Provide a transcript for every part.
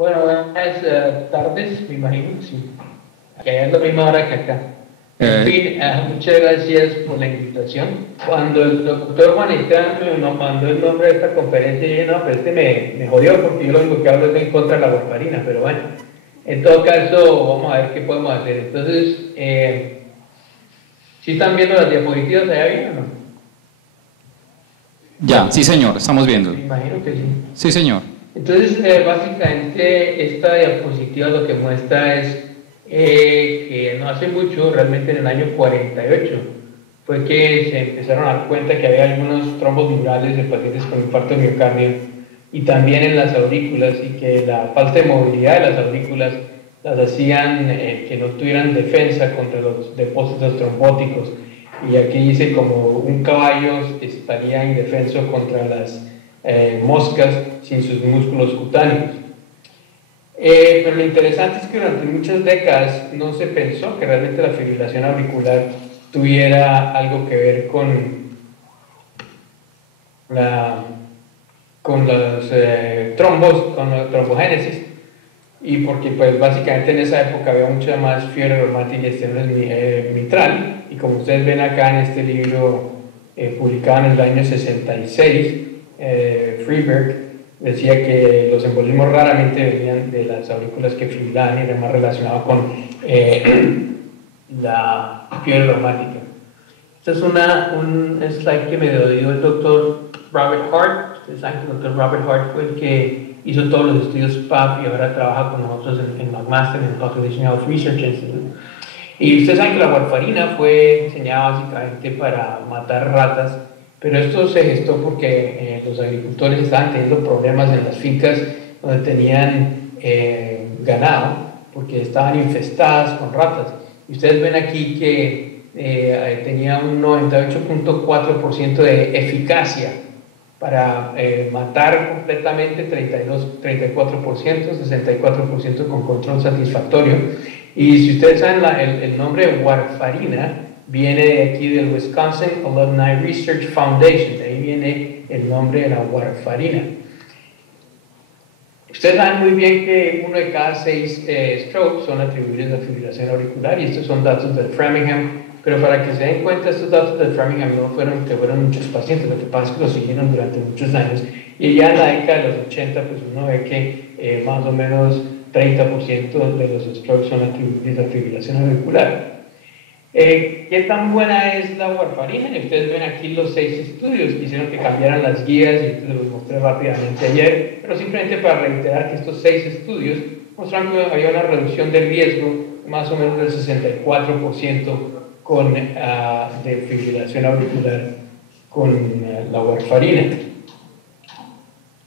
Bueno, es tardes, me imagino, sí. Que es la misma hora que acá. En fin, muchas gracias por la invitación. Cuando el doctor Juanita nos mandó el nombre de esta conferencia, yo dije, no, pero me jodió porque yo lo único que hablo es en contra de la warfarina, pero bueno, en todo caso, vamos a ver qué podemos hacer. Entonces, ¿sí están viendo las diapositivas allá bien o no? Ya, sí señor, estamos viendo. Me imagino que sí. Sí señor. Entonces, básicamente, esta diapositiva lo que muestra es que no hace mucho, realmente en el año 48, fue que se empezaron a dar cuenta que había algunos trombos neurales de pacientes con infarto de miocardio y también en las aurículas, y que la falta de movilidad de las aurículas las hacían que no tuvieran defensa contra los depósitos trombóticos. Y aquí dice como un caballo estaría indefenso contra las moscas sin sus músculos cutáneos. Pero lo interesante es que durante muchas décadas no se pensó que realmente la fibrilación auricular tuviera algo que ver con los trombos, con la trombogénesis, y porque pues básicamente en esa época había mucha más fiebre reumática y estenosis mitral, y como ustedes ven acá en este libro publicado en el año 66, Freeberg decía que los embolismos raramente venían de las aurículas que fibrilaban y era más relacionado con la fiebre reumática. Este es un slide que me dio el doctor Robert Hart. Ustedes saben que el doctor Robert Hart fue el que hizo todos los estudios PAP y ahora trabaja con nosotros en McMaster, en el Population Health Research Institute. Y ustedes saben que la warfarina fue diseñada básicamente para matar ratas, pero esto se gestó porque los agricultores estaban teniendo problemas en las fincas donde tenían ganado, porque estaban infestadas con ratas. Y ustedes ven aquí que tenía un 98.4% de eficacia para matar completamente 34%, 64% con control satisfactorio. Y si ustedes saben, el nombre de warfarina viene de aquí del Wisconsin Alumni Research Foundation, de ahí viene el nombre de la warfarina. Ustedes saben muy bien que 1 de cada 6 strokes son atribuibles a fibrilación auricular, y estos son datos del Framingham, pero para que se den cuenta, estos datos del Framingham no fueron que fueron muchos pacientes, lo que pasa es que los siguieron durante muchos años, y ya en la década de los 80 pues uno ve que más o menos 30% de los strokes son atribuibles a fibrilación auricular. ¿Qué tan buena es la warfarina? Y ustedes ven aquí los 6 estudios que hicieron que cambiaran las guías, y esto los mostré rápidamente ayer, pero simplemente para reiterar que estos 6 estudios mostraron que había una reducción de riesgo más o menos del 64% de fibrilación auricular con la warfarina.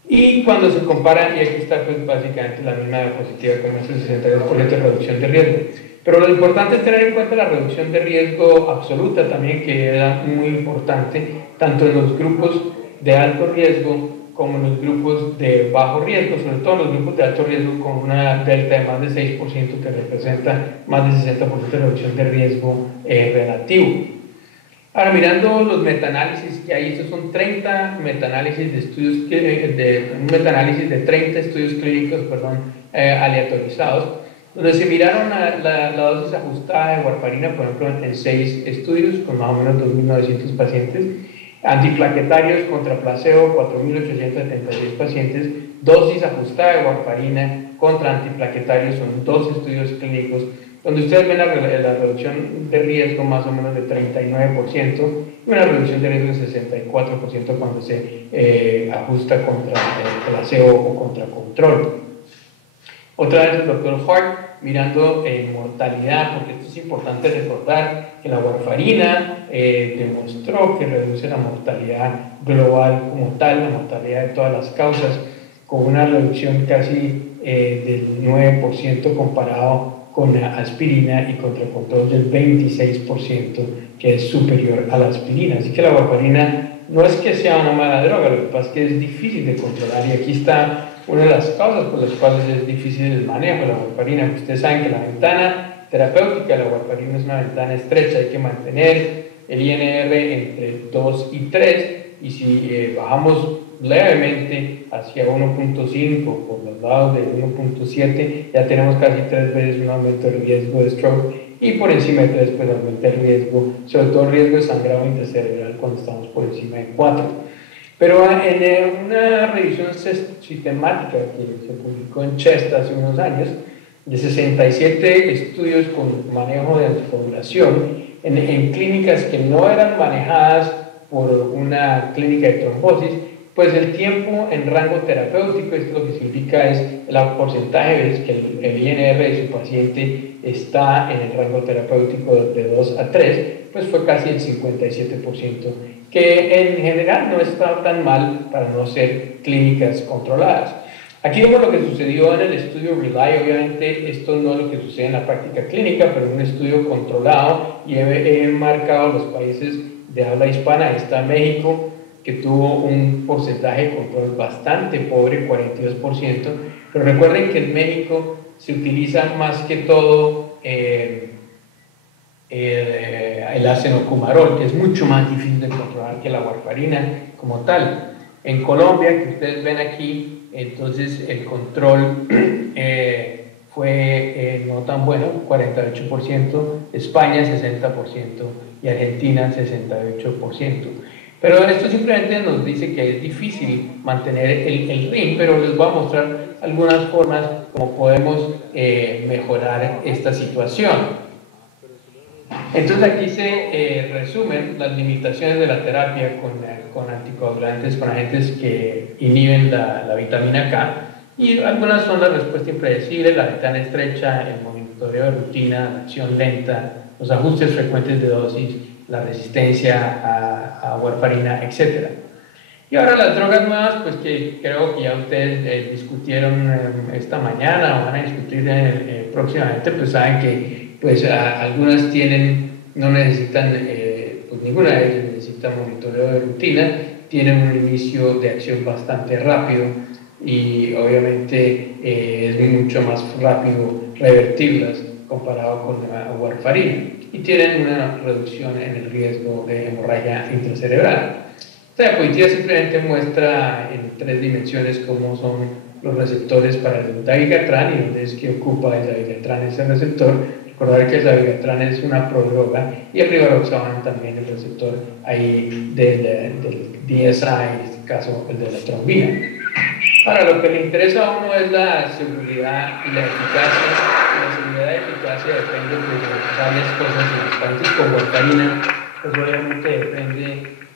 Y cuando se compara, y aquí está pues básicamente la misma diapositiva con este 62% de reducción de riesgo. Pero lo importante es tener en cuenta la reducción de riesgo absoluta también, que era muy importante, tanto en los grupos de alto riesgo como en los grupos de bajo riesgo, sobre todo en los grupos de alto riesgo con una delta de más de 6% que representa más de 60% de reducción de riesgo relativo. Ahora, mirando los metaanálisis que hay, estos son 30 metaanálisis de estudios, un metaanálisis de 30 estudios clínicos, aleatorizados, donde se miraron la dosis ajustada de warfarina, por ejemplo, en 6 estudios con más o menos 2.900 pacientes, antiplaquetarios contra placebo, 4.876 pacientes, dosis ajustada de warfarina contra antiplaquetarios, son 2 estudios clínicos, donde ustedes ven la reducción de riesgo más o menos de 39% y una reducción de riesgo de 64% cuando se ajusta contra placebo o contra control. Otra vez el doctor Hart mirando mortalidad, porque esto es importante recordar que la warfarina demostró que reduce la mortalidad global como tal, la mortalidad de todas las causas, con una reducción casi del 9% comparado con la aspirina y contra control del 26%, que es superior a la aspirina. Así que la warfarina no es que sea una mala droga, lo que pasa es que es difícil de controlar, y aquí está una de las causas por las cuales es difícil el manejo de la warfarina. Ustedes saben que la ventana terapéutica de la warfarina es una ventana estrecha, hay que mantener el INR entre 2 y 3, y si bajamos levemente hacia 1.5 por los lados de 1.7, ya tenemos casi 3 veces un aumento del riesgo de stroke, y por encima de 3 pues aumenta el riesgo, sobre todo el riesgo de sangrado intracerebral cuando estamos por encima de 4. Pero en una revisión sistemática que se publicó en Chest hace unos años, de 67 estudios con manejo de anticoagulación en clínicas que no eran manejadas por una clínica de trombosis, pues el tiempo en rango terapéutico, esto lo que significa es el porcentaje de veces que el INR de su paciente está en el rango terapéutico de 2 a 3, pues fue casi el 57%, que en general no está tan mal para no ser clínicas controladas. Aquí vemos lo que sucedió en el estudio RELY. Obviamente esto no es lo que sucede en la práctica clínica, pero en un estudio controlado, y he marcado los países de habla hispana. Ahí está México, que tuvo un porcentaje de control bastante pobre, 42%, pero recuerden que en México se utiliza más que todo el acenocumarol, que es mucho más difícil de controlar que la warfarina como tal. En Colombia, que ustedes ven aquí, entonces el control fue no tan bueno, 48%, España 60% y Argentina 68%. Pero esto simplemente nos dice que es difícil mantener el RIM, pero les voy a mostrar algunas formas como podemos mejorar esta situación. Entonces aquí se resumen las limitaciones de la terapia con anticoagulantes, con agentes que inhiben la vitamina K, y algunas son la respuesta impredecible, la ventana estrecha, el monitoreo de rutina, la acción lenta, los ajustes frecuentes de dosis, la resistencia a warfarina, etc. Y ahora las drogas nuevas, pues que creo que ya ustedes discutieron esta mañana o van a discutir próximamente, pues saben que pues algunas no necesitan, pues ninguna de ellas necesita monitoreo de rutina, tienen un inicio de acción bastante rápido y obviamente es mucho más rápido revertirlas comparado con la warfarina, y tienen una reducción en el riesgo de hemorragia intracerebral. Esta diapositiva simplemente muestra en 3 dimensiones cómo son los receptores para el dabigatran y dónde es que ocupa el dabigatran ese receptor. Recordar que el dabigatran es una prodroga y el rivaroxaban también el receptor ahí del DSI, en este caso el de la trombina. Ahora, lo que le interesa a uno es la seguridad y la eficacia. La seguridad y eficacia depende de varias cosas en los pacientes con warfarina, pues obviamente depende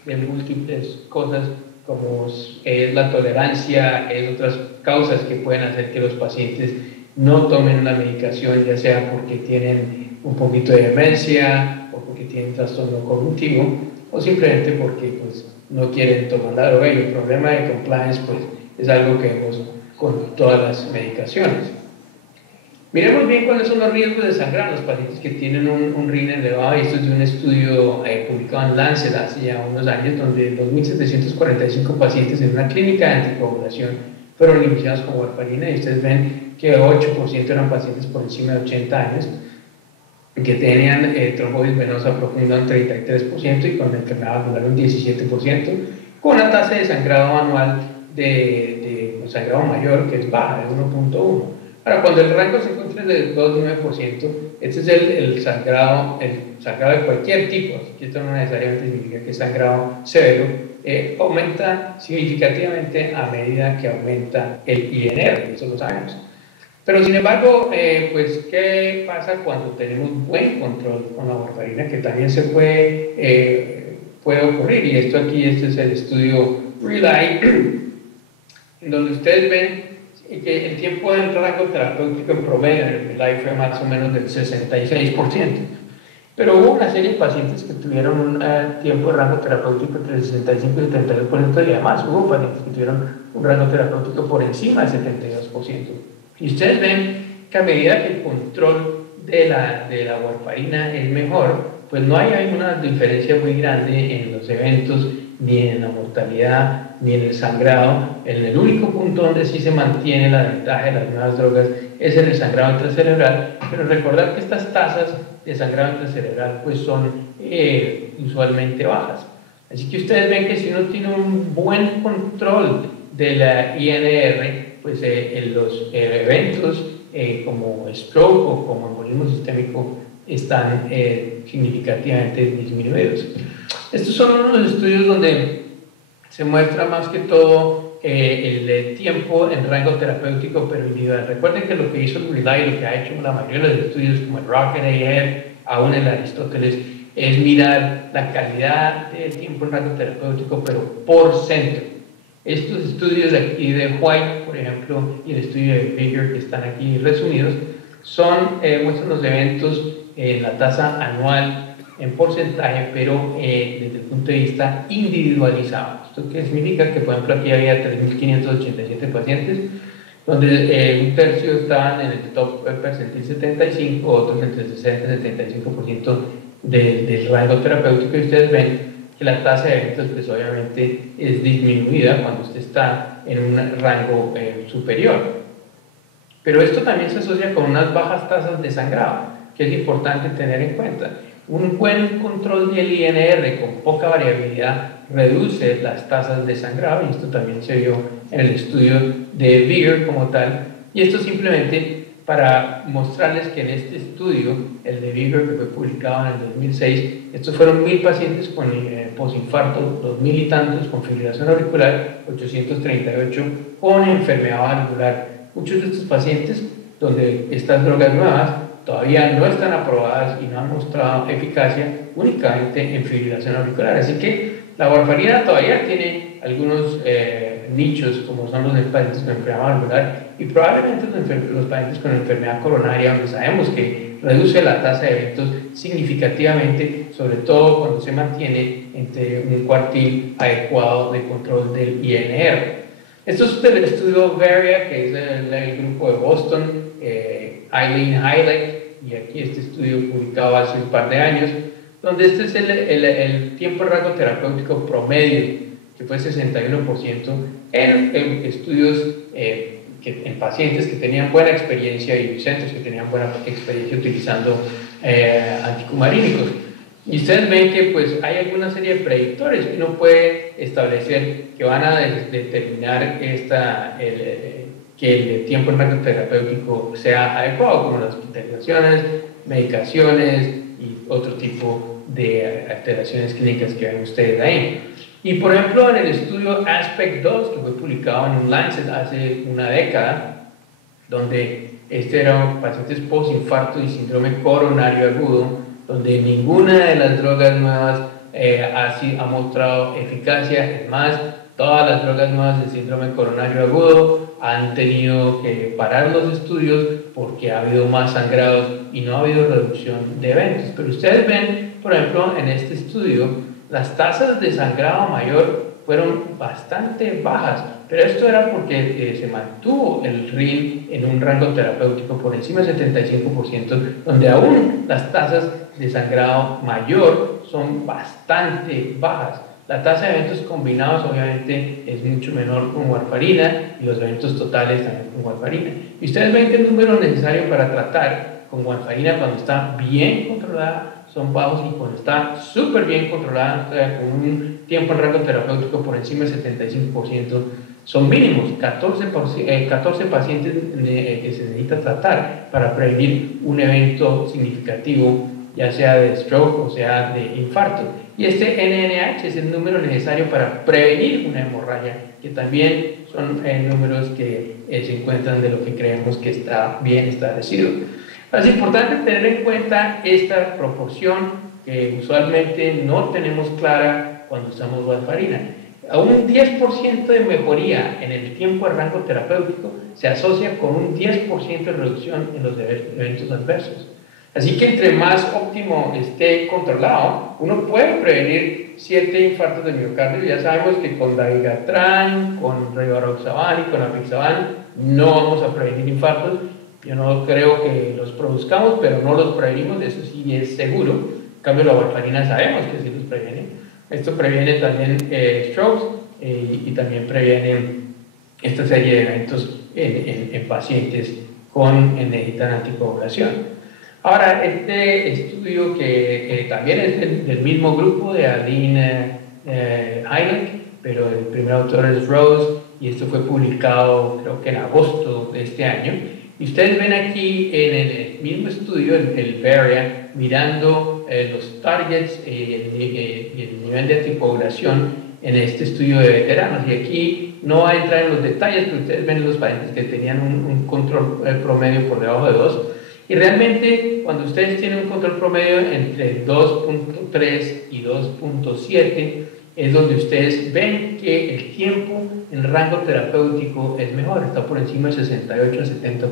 de múltiples cosas como es la tolerancia, es otras causas que pueden hacer que los pacientes no tomen la medicación, ya sea porque tienen un poquito de demencia o porque tienen trastorno cognitivo o simplemente porque pues, no quieren tomar la droga, y el problema de compliance pues, es algo que vemos con todas las medicaciones. Miremos bien cuáles son los riesgos de sangrar en los pacientes que tienen un RIN elevado, y esto es de un estudio publicado en Lancet hace ya unos años, donde 2.745 pacientes en una clínica de anticoagulación fueron iniciados con warfarina, y ustedes ven que 8% eran pacientes por encima de 80 años, que tenían trombosis venosa profunda un 33% y con enfermedad vascular un 17%, con una tasa de sangrado anual de sangrado mayor que es baja, de 1.1. Ahora, cuando el rango se encuentra de 2-9%, este es el sangrado de cualquier tipo, que esto no necesariamente significa que es sangrado severo, aumenta significativamente a medida que aumenta el INR, eso lo sabemos. Pero sin embargo, pues, ¿qué pasa cuando tenemos buen control con la warfarina? Que también se puede ocurrir, y este es el estudio RELY, en donde ustedes ven que el tiempo del rango terapéutico en promedio en el RELY fue más o menos del 66%. Pero hubo una serie de pacientes que tuvieron un tiempo de rango terapéutico entre 65 y 72%, y además hubo pacientes que tuvieron un rango terapéutico por encima del 72%. Y ustedes ven que a medida que el control de la warfarina es mejor, pues no hay una diferencia muy grande en los eventos, ni en la mortalidad, ni en el sangrado. En el único punto donde sí se mantiene la ventaja de las nuevas drogas es en el sangrado intracerebral, pero recordar que estas tasas de sangrado intracerebral pues son usualmente bajas. Así que ustedes ven que si uno tiene un buen control de la INR, pues los eventos como stroke o como embolismo sistémico están significativamente disminuidos. Estos son unos estudios donde se muestra más que todo el tiempo en rango terapéutico pero individual. Recuerden que lo que hizo el RELY, lo que ha hecho la mayoría de los estudios como el Rocket AF, aún el Aristóteles, es mirar la calidad del tiempo en rango terapéutico pero por centro. Estos estudios de aquí de White, por ejemplo, y el estudio de Bigger que están aquí resumidos, muestran los eventos en la tasa anual en porcentaje, pero desde el punto de vista individualizado. ¿Esto qué significa? Que, por ejemplo, aquí había 3.587 pacientes, donde un tercio estaban en el top percentil 75, otros entre 60 y 75% del rango terapéutico, y ustedes ven que la tasa de eventos, pues obviamente es disminuida cuando usted está en un rango superior. Pero esto también se asocia con unas bajas tasas de sangrado, que es importante tener en cuenta. Un buen control del INR con poca variabilidad reduce las tasas de sangrado, y esto también se vio en el estudio de Bigger como tal. Y esto simplemente para mostrarles que en este estudio, el de Bigger, que fue publicado en el 2006, estos fueron 1.000 pacientes con posinfarto, 2.000 y tantos con fibrilación auricular, 838 con enfermedad valvular. Muchos de estos pacientes, donde estas drogas nuevas todavía no están aprobadas y no han mostrado eficacia únicamente en fibrilación auricular. Así que la warfarina todavía tiene algunos nichos, como son los pacientes con enfermedad valvular y probablemente los pacientes con enfermedad coronaria, donde sabemos que reduce la tasa de eventos significativamente, sobre todo cuando se mantiene entre un cuartil adecuado de control del INR. Esto es del estudio VARIA, que es el grupo de Boston, Eileen Heileck, y aquí este estudio publicado hace un par de años, donde este es el tiempo de rango terapéutico promedio, que fue 61%, en estudios en pacientes que tenían buena experiencia y centros que tenían buena experiencia utilizando anticumarínicos. Y ustedes ven que pues, hay alguna serie de predictores que uno puede establecer que van a determinar que el tiempo en rango terapéutico sea adecuado, como las hospitalizaciones, medicaciones y otro tipo de alteraciones clínicas que ven ustedes ahí. Y por ejemplo, en el estudio ASPECT 2, que fue publicado en un Lancet hace una década, donde eran pacientes posinfarto y síndrome coronario agudo, donde ninguna de las drogas nuevas ha mostrado eficacia. Es más, todas las drogas nuevas de síndrome coronario agudo han tenido que parar los estudios porque ha habido más sangrados y no ha habido reducción de eventos. Pero ustedes ven, por ejemplo, en este estudio, las tasas de sangrado mayor fueron bastante bajas, pero esto era porque se mantuvo el RIN en un rango terapéutico por encima del 75%, donde aún las tasas de sangrado mayor son bastante bajas. La tasa de eventos combinados obviamente es mucho menor con warfarina y los eventos totales también con warfarina. Y ustedes ven que el número necesario para tratar con warfarina cuando está bien controlada son bajos, y cuando está súper bien controlada, o sea, con un tiempo en rango terapéutico por encima del 75%, son mínimos 14 pacientes que se necesita tratar para prevenir un evento significativo, ya sea de stroke o sea de infarto. Y este NNH es el número necesario para prevenir una hemorragia, que también son números que se encuentran de lo que creemos que está bien establecido. Es importante tener en cuenta esta proporción que usualmente no tenemos clara cuando usamos warfarina. A un 10% de mejoría en el tiempo de rango terapéutico se asocia con un 10% de reducción en los eventos adversos. Así que entre más óptimo esté controlado, uno puede prevenir 7 infartos de miocardio. Ya sabemos que con dabigatran, con rivaroxaban y con apixaban no vamos a prevenir infartos. Yo no creo que los produzcamos, pero no los prevenimos, eso sí es seguro. En cambio, la warfarina sabemos que sí los previene. Esto previene también strokes y también previene esta serie de eventos en pacientes que necesitan anticoagulación. Ahora, este estudio que también es del mismo grupo de Aline Heineck, pero el primer autor es Rose, y esto fue publicado creo que en agosto de este año. Y ustedes ven aquí en el mismo estudio, el VARIA, mirando los targets y el nivel de antipoblación en este estudio de veteranos. Y aquí no va a entrar en los detalles, pero ustedes ven los pacientes que tenían un control promedio por debajo de 2. Y realmente, cuando ustedes tienen un control promedio entre 2.3 y 2.7, es donde ustedes ven que el tiempo en rango terapéutico es mejor, está por encima del 68 al 70%.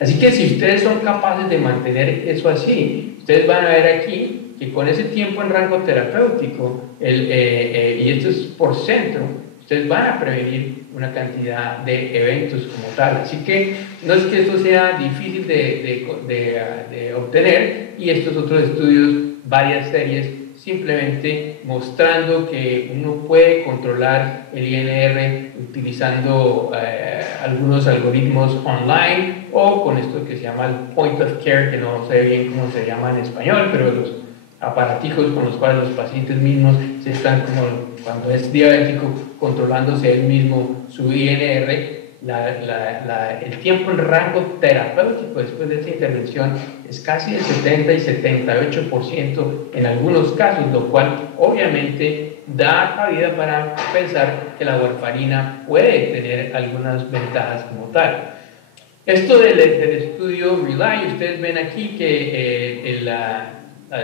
Así que si ustedes son capaces de mantener eso así, ustedes van a ver aquí que con ese tiempo en rango terapéutico, y esto es por centro, ustedes van a prevenir una cantidad de eventos como tal. Así que no es que esto sea difícil de obtener, y estos otros estudios, varias series, simplemente mostrando que uno puede controlar el INR utilizando algunos algoritmos online o con esto que se llama el point of care, que no sé bien cómo se llama en español, pero los aparatijos con los cuales los pacientes mismos se están, como cuando es diabético, controlándose él mismo su INR. El tiempo en rango terapéutico después de esta intervención es casi del 70 y 78% en algunos casos, lo cual obviamente da cabida para pensar que la warfarina puede tener algunas ventajas como tal. Esto del estudio RELY, ustedes ven aquí que el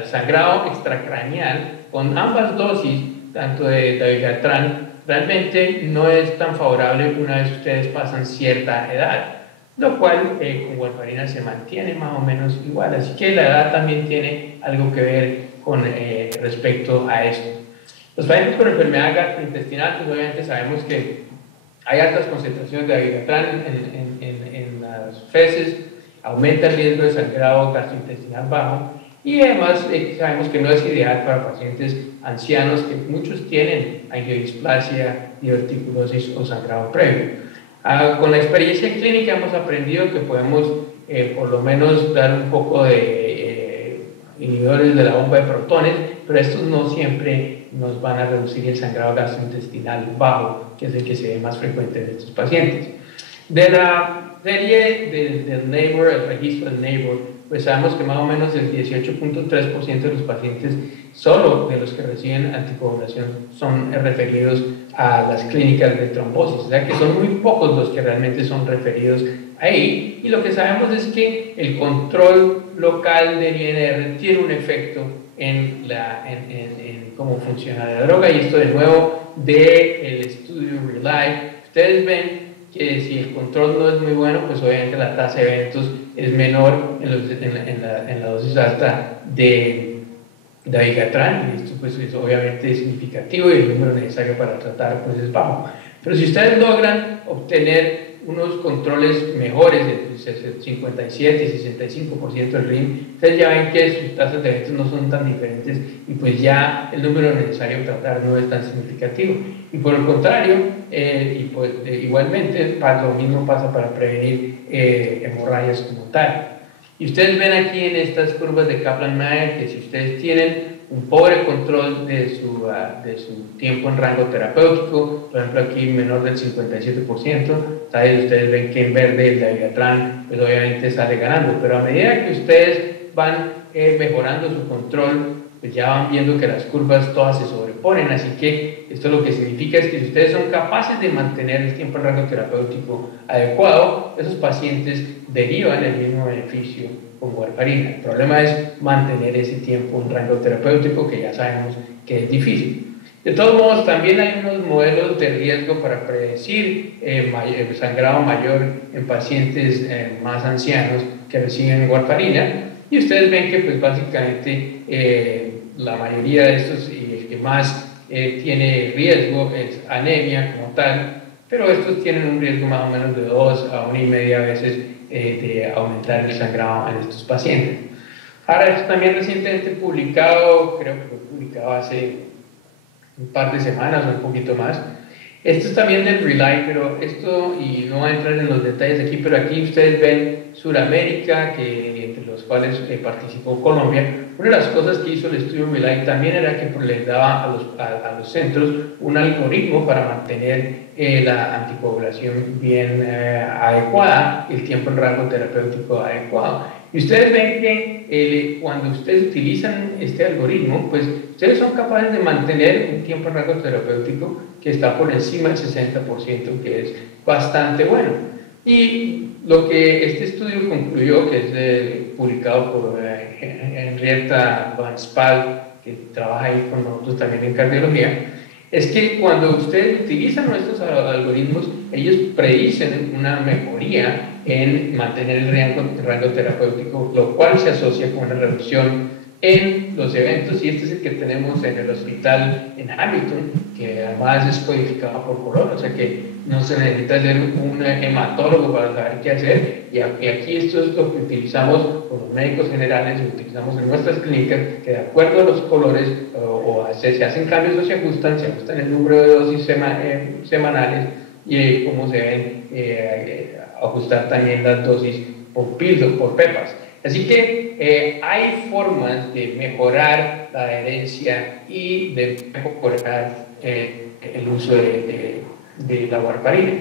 sangrado extracraneal con ambas dosis, tanto de dabigatran, realmente no es tan favorable una vez ustedes pasan cierta edad, lo cual con warfarina se mantiene más o menos igual. Así que la edad también tiene algo que ver con respecto a esto. Los pacientes con enfermedad gastrointestinal, pues obviamente sabemos que hay altas concentraciones de dabigatran en las feces, aumenta el riesgo de sangrado gastrointestinal bajo, y además sabemos que no es ideal para pacientes ancianos, que muchos tienen angiodisplasia, diverticulosis o sangrado previo. Con la experiencia clínica hemos aprendido que podemos por lo menos dar un poco de inhibidores de la bomba de protones, pero estos no siempre nos van a reducir el sangrado gastrointestinal bajo, que es el que se ve más frecuente en estos pacientes. De la serie del NABOR, el registro del NABOR, pues sabemos que más o menos el 18.3% de los pacientes, solo de los que reciben anticoagulación, son referidos a las clínicas de trombosis, o sea que son muy pocos los que realmente son referidos ahí, y lo que sabemos es que el control local del INR tiene un efecto en cómo funciona la droga, y esto de nuevo del estudio RELY, ustedes ven que si el control no es muy bueno, pues obviamente la tasa de eventos es menor en la dosis alta de dabigatran, y esto pues es obviamente significativo, y el número necesario para tratar pues es bajo. Pero si ustedes logran obtener unos controles mejores, de 57 y 65% del RIM, ustedes ya ven que sus tasas de eventos no son tan diferentes, y pues ya el número necesario tratar no es tan significativo. Y por el contrario, igualmente lo mismo pasa para prevenir hemorragias como tal. Y ustedes ven aquí en estas curvas de Kaplan-Meier que si ustedes tienen un pobre control de su tiempo en rango terapéutico, por ejemplo aquí menor del 57%, ¿sabes? Ustedes ven que en verde el dabigatran pues obviamente sale ganando, pero a medida que ustedes van mejorando su control, pues ya van viendo que las curvas todas se sobreponen. Así que esto lo que significa es que si ustedes son capaces de mantener el tiempo en rango terapéutico adecuado, esos pacientes derivan el mismo beneficio con warfarina. El problema es mantener ese tiempo en rango terapéutico, que ya sabemos que es difícil. De todos modos, también hay unos modelos de riesgo para predecir el sangrado mayor en pacientes más ancianos que reciben warfarina, y ustedes ven que pues básicamente la mayoría de estos, y el que más tiene riesgo es anemia como tal, pero estos tienen un riesgo más o menos de 2 a 1,5 veces de aumentar el sangrado en estos pacientes. Ahora, esto también recientemente publicado, creo que fue publicado hace un par de semanas o un poquito más. Esto es también del RELY, pero esto, y no voy a entrar en los detalles aquí, pero aquí ustedes ven Sudamérica, entre los cuales participó Colombia, Una de las cosas que hizo el estudio Milay también era que les daba a los centros un algoritmo para mantener la anticoagulación bien adecuada, el tiempo en rango terapéutico adecuado. Y ustedes ven que cuando ustedes utilizan este algoritmo, pues ustedes son capaces de mantener un tiempo en rango terapéutico que está por encima del 60%, que es bastante bueno. Y lo que este estudio concluyó, que es publicado por Henrietta Van Spal, que trabaja ahí con nosotros también en cardiología, es que cuando ustedes utilizan nuestros algoritmos, ellos predicen una mejoría en mantener el rango terapéutico, lo cual se asocia con una reducción en los eventos, y este es el que tenemos en el hospital en Hamilton, que además es codificado por color, o sea que no se necesita ser un hematólogo para saber qué hacer, y aquí esto es lo que utilizamos con los médicos generales, lo utilizamos en nuestras clínicas, que de acuerdo a los colores se hacen cambios o se ajustan el número de dosis semanales, y cómo se deben ajustar también las dosis por pepas. Así que hay formas de mejorar la adherencia y de mejorar el uso de la warfarina.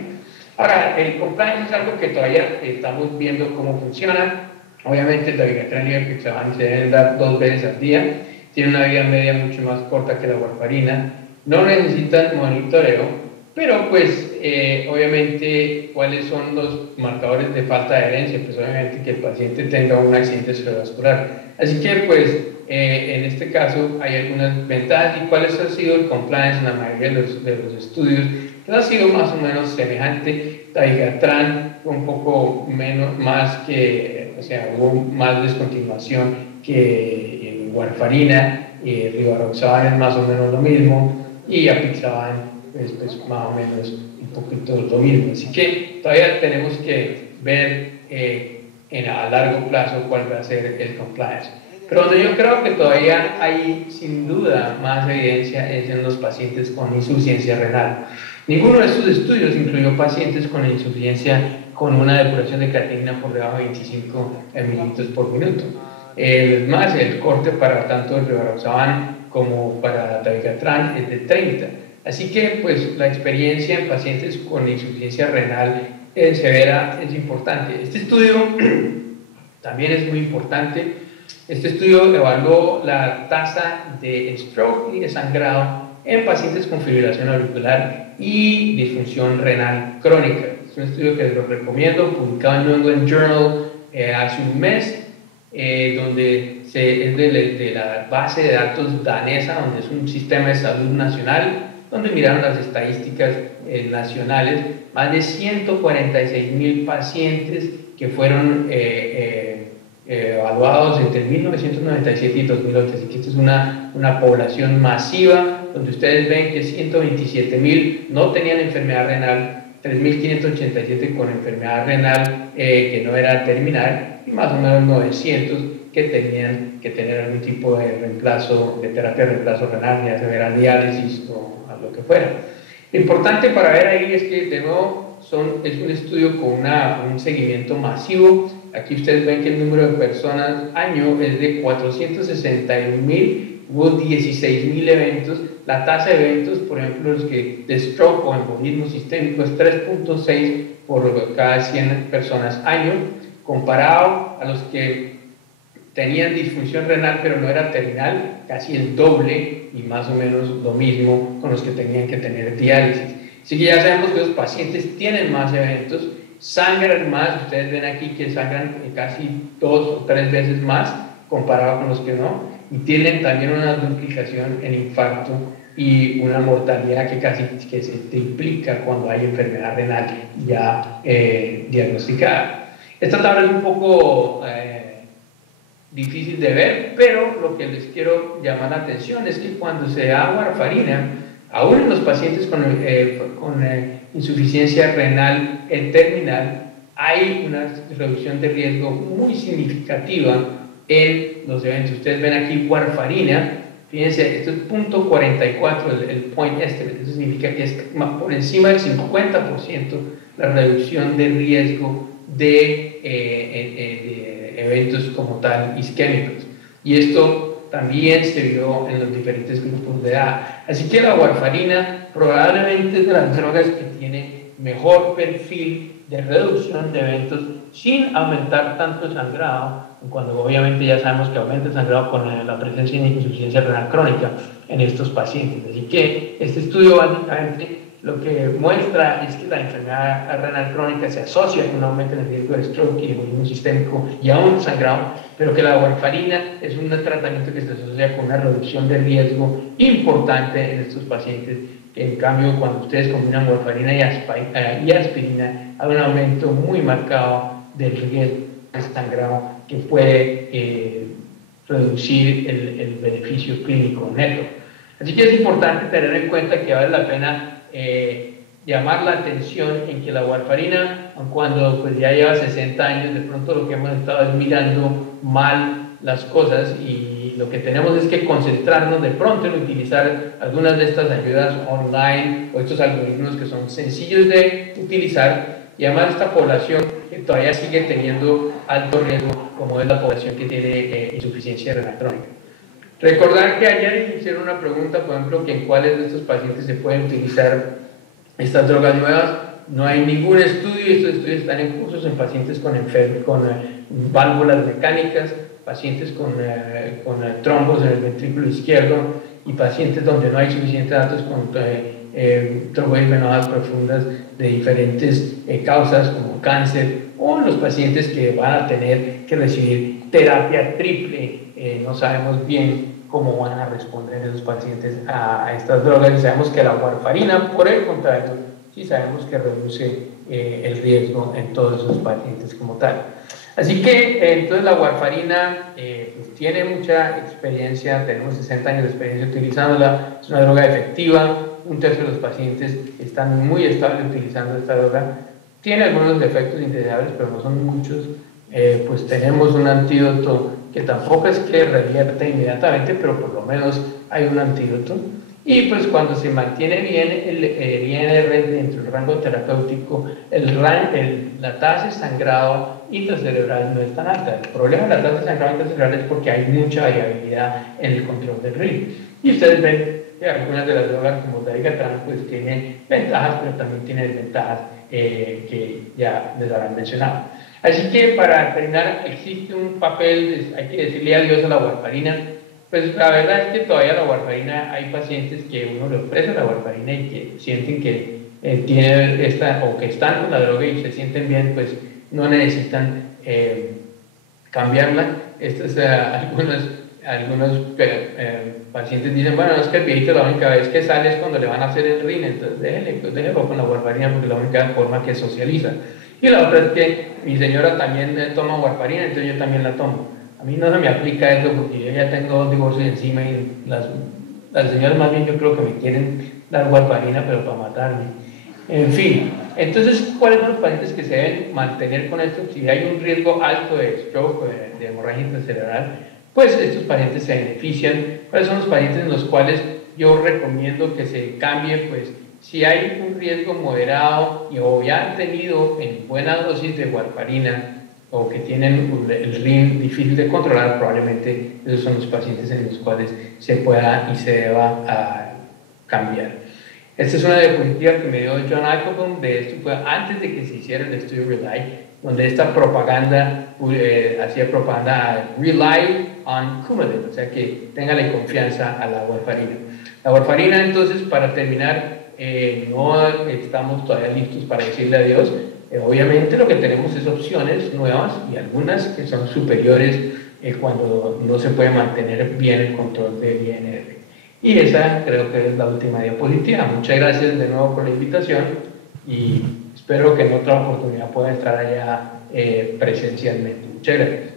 Ahora, el compliance es algo que todavía estamos viendo cómo funciona. Obviamente, el dabigatran y el apixaban se deben dar 2 veces al día. Tiene una vida media mucho más corta que la warfarina. No necesitan monitoreo, pero pues obviamente, ¿cuáles son los marcadores de falta de adherencia? Pues obviamente que el paciente tenga un accidente cerebrovascular. Así que pues en este caso hay algunas ventajas. ¿Y cuáles han sido el compliance en la mayoría de los estudios? Pues ha sido más o menos semejante. Dabigatran un poco más que, o sea, hubo más descontinuación que warfarina, rivaroxaban es más o menos lo mismo, y apixaban pues más o menos un poquito lo mismo. Así que todavía tenemos que ver a largo plazo cuál va a ser el compliance. Pero donde yo creo que todavía hay sin duda más evidencia es en los pacientes con insuficiencia renal. Ninguno de estos estudios incluyó pacientes con insuficiencia con una depuración de creatinina por debajo de 25 mililitros por minuto. Es más, el corte para tanto el rivaroxaban como para dabigatran es de 30. Así que pues la experiencia en pacientes con insuficiencia renal severa es importante. Este estudio también es muy importante. Este estudio evaluó la tasa de stroke y de sangrado en pacientes con fibrilación auricular y disfunción renal crónica. Es un estudio que los recomiendo, publicado en New England Journal hace un mes, donde es de la base de datos danesa, donde es un sistema de salud nacional, donde miraron las estadísticas nacionales, más de 146,000 pacientes que fueron evaluados entre 1997 y 2008, así que esta es una población masiva, donde ustedes ven que 127,000 no tenían enfermedad renal, 3,587 con enfermedad renal que no era terminal, y más o menos 900 que tenían que tener algún tipo de reemplazo, de terapia de reemplazo renal, ya sea diálisis o lo que fuera. Lo importante para ver ahí es que de nuevo es un estudio con un seguimiento masivo. Aquí ustedes ven que el número de personas año es de 461,000, hubo 16,000 eventos. La tasa de eventos, por ejemplo, los que de stroke o embolismo sistémico es 3.6 por cada 100 personas año, comparado a los que tenían disfunción renal pero no era terminal, casi el doble, y más o menos lo mismo con los que tenían que tener diálisis. Así que ya sabemos que los pacientes tienen más eventos, sangran más. Ustedes ven aquí que sangran casi 2 o 3 veces más comparado con los que no, y tienen también una duplicación en infarto y una mortalidad que se triplica cuando hay enfermedad renal ya diagnosticada. Esta tabla es un poco difícil de ver, pero lo que les quiero llamar la atención es que cuando se da warfarina, aún en los pacientes con insuficiencia renal terminal, hay una reducción de riesgo muy significativa en los eventos. Ustedes ven aquí warfarina, fíjense, esto es 0.44, el point estimate, eso significa que es por encima del 50% la reducción de riesgo de eventos como tal isquémicos. Y esto también se vio en los diferentes grupos de edad. Así que la warfarina probablemente es de las drogas que tiene mejor perfil de reducción de eventos sin aumentar tanto el sangrado, cuando obviamente ya sabemos que aumenta el sangrado con la presencia de insuficiencia renal crónica en estos pacientes. Así que este estudio básicamente lo que muestra es que la enfermedad renal crónica se asocia con un aumento en el riesgo de stroke y embolismo sistémico y aún sangrado, pero que la warfarina es un tratamiento que se asocia con una reducción de riesgo importante en estos pacientes. En cambio, cuando ustedes combinan warfarina y aspirina, hay un aumento muy marcado del riesgo de sangrado que puede reducir el beneficio clínico neto. Así que es importante tener en cuenta que vale la pena llamar la atención en que la warfarina, cuando pues ya lleva 60 años, de pronto lo que hemos estado es mirando mal las cosas y lo que tenemos es que concentrarnos de pronto en utilizar algunas de estas ayudas online o estos algoritmos que son sencillos de utilizar y además esta población que todavía sigue teniendo alto riesgo, como es la población que tiene insuficiencia renal crónica. Recordar que ayer hicieron una pregunta, por ejemplo, que en cuáles de estos pacientes se pueden utilizar estas drogas nuevas. No hay ningún estudio, estos estudios están en cursos en pacientes con válvulas mecánicas, pacientes con trombos en el ventrículo izquierdo y pacientes donde no hay suficientes datos con trombosis venosas profundas de diferentes causas como cáncer, o los pacientes que van a tener que recibir terapia triple. No sabemos bien cómo van a responder esos pacientes a estas drogas y sabemos que la warfarina, por el contrario, sí sabemos que reduce el riesgo en todos esos pacientes como tal. Así que entonces la warfarina pues tiene mucha experiencia, tenemos 60 años de experiencia utilizándola, es una droga efectiva, un tercio de los pacientes están muy estables utilizando esta droga, tiene algunos defectos indeseables pero no son muchos, pues tenemos un antídoto que tampoco es que revierte inmediatamente, pero por lo menos hay un antídoto. Y pues cuando se mantiene bien el INR dentro del rango terapéutico, la tasa de sangrado intracerebral no es tan alta. El problema de la tasa de sangrado intracerebral es porque hay mucha variabilidad en el control del ritmo. Y ustedes ven que algunas de las drogas como dabigatran pues tienen ventajas, pero también tienen desventajas que ya les habrán mencionado. Así que para terminar, existe un papel, hay que decirle adiós a la warfarina. Pues la verdad es que todavía la warfarina, hay pacientes que uno le ofrece la warfarina y que sienten que tienen o que están con la droga y se sienten bien, pues no necesitan cambiarla. Algunos pacientes dicen, bueno, no es que el viejito la única vez que sale es cuando le van a hacer el RIN, entonces déjelo con la warfarina porque es la única forma que socializa. Y la otra es que mi señora también toma warfarina, entonces yo también la tomo. A mí no se me aplica eso porque yo ya tengo 2 divorcios encima y las señoras más bien yo creo que me quieren dar warfarina pero para matarme. En fin, entonces, ¿cuáles son los pacientes que se deben mantener con esto? Si hay un riesgo alto de stroke, de hemorragia intracerebral, pues estos pacientes se benefician. ¿Cuáles son los pacientes en los cuales yo recomiendo que se cambie? Pues si hay un riesgo moderado o ya han tenido en buena dosis de warfarina o que tienen el RIN difícil de controlar, probablemente esos son los pacientes en los cuales se pueda y se deba cambiar. Esta es una diapositiva que me dio John Applebaum, de esto fue antes de que se hiciera el estudio RELY, donde esta propaganda hacía propaganda Rely on Coumadin, o sea que téngale confianza a la warfarina. La warfarina, entonces, para terminar, no estamos todavía listos para decirle adiós. Obviamente lo que tenemos es opciones nuevas y algunas que son superiores cuando no se puede mantener bien el control del INR. Y esa creo que es la última diapositiva. Muchas gracias de nuevo por la invitación y espero que en otra oportunidad pueda estar allá presencialmente. Muchas gracias.